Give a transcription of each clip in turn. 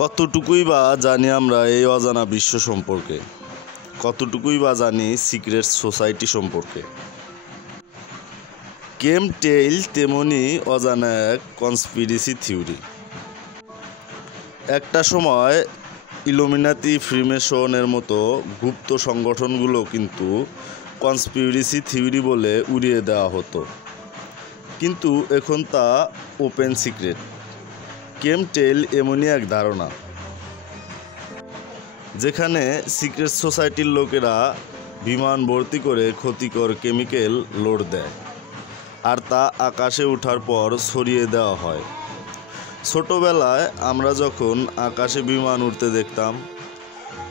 কতটুকুই বা জানি আমরা এই অজানা বিশ্ব সম্পর্কে, কতটুকুই বা জানি সিক্রেট সোসাইটি সম্পর্কে। কেমটেইল তেমনি অজানা এক কনস্পিরেসি থিওরি। একটা সময় ইলুমিনাতি, ফ্রিমেসনের মতো গুপ্ত সংগঠনগুলো কিন্তু কনস্পিরেসি থিওরি বলে উড়িয়ে দেওয়া হতো, কিন্তু এখন তা ওপেন সিক্রেট। কেমটেইল এমনই এক ধারণা যেখানে সিক্রেট সোসাইটির লোকেরা বিমান ভর্তি করে ক্ষতিকর কেমিক্যাল লোড দেয়, আর তা আকাশে ওঠার পর ছড়িয়ে দেওয়া হয়। ছোটবেলায় আমরা যখন আকাশে বিমান উঠতে দেখতাম,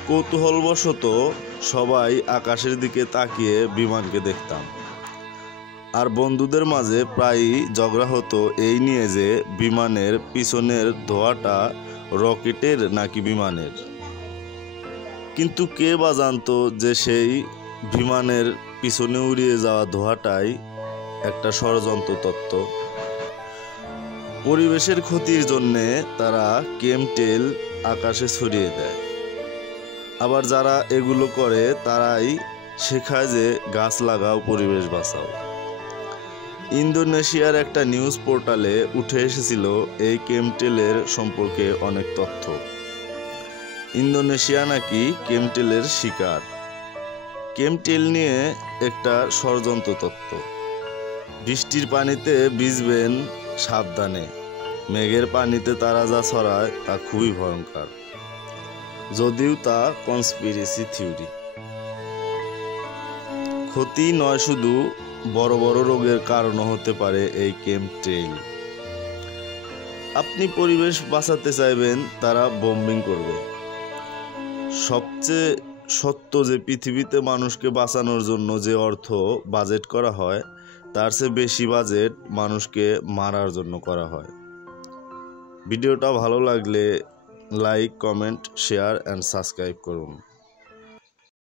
কৌতূহলবশত সবাই আকাশের দিকে তাকিয়ে বিমানকে দেখতাম, আর বন্ধুদের মাঝে প্রায়ই ঝগড়া হতো এই নিয়ে যে বিমানের পিছনের ধোঁয়াটা রকেটের নাকি বিমানের। কিন্তু কে বা জানতো যে সেই বিমানের পিছনে উড়িয়ে যাওয়া ধোঁয়াটাই একটা ষড়যন্ত্র তত্ত্ব। পরিবেশের ক্ষতির জন্যে তারা কেমটেইল আকাশে ছড়িয়ে দেয়। আবার যারা এগুলো করে তারাই শেখায় যে গাছ লাগাও, পরিবেশ বাঁচাও। ইন্দোনেশিয়ার একটা নিউজ পোর্টালে উঠে এসেছিল এই কেমটেইলের সম্পর্কে অনেক তথ্য। ইন্দোনেশিয়া নাকি কেমটেইলের শিকার। কেমটেইল নিয়ে একটা ষড়যন্ত্র তত্ত্ব। বৃষ্টির পানিতে ভিজবেন সাবধানে, মেঘের পানিতে তারা যা ছড়ায় তা খুবই ভয়ঙ্কর, যদিও তা কনস্পিরেসি থিওরি। ক্ষতি নয়, শুধু বড় বড় রোগের কারণও হতে পারে এই কেমটেইল। আপনি পরিবেশ বাঁচাতে চাইবেন, তারা বোম্বিং করবে। সবচেয়ে সত্য যে পৃথিবীতে মানুষকে বাঁচানোর জন্য যে অর্থ বাজেট করা হয়, তার চেয়ে বেশি বাজেট মানুষকে মারার জন্য করা হয়। ভিডিওটা ভালো লাগলে like, comment, share and subscribe করুন।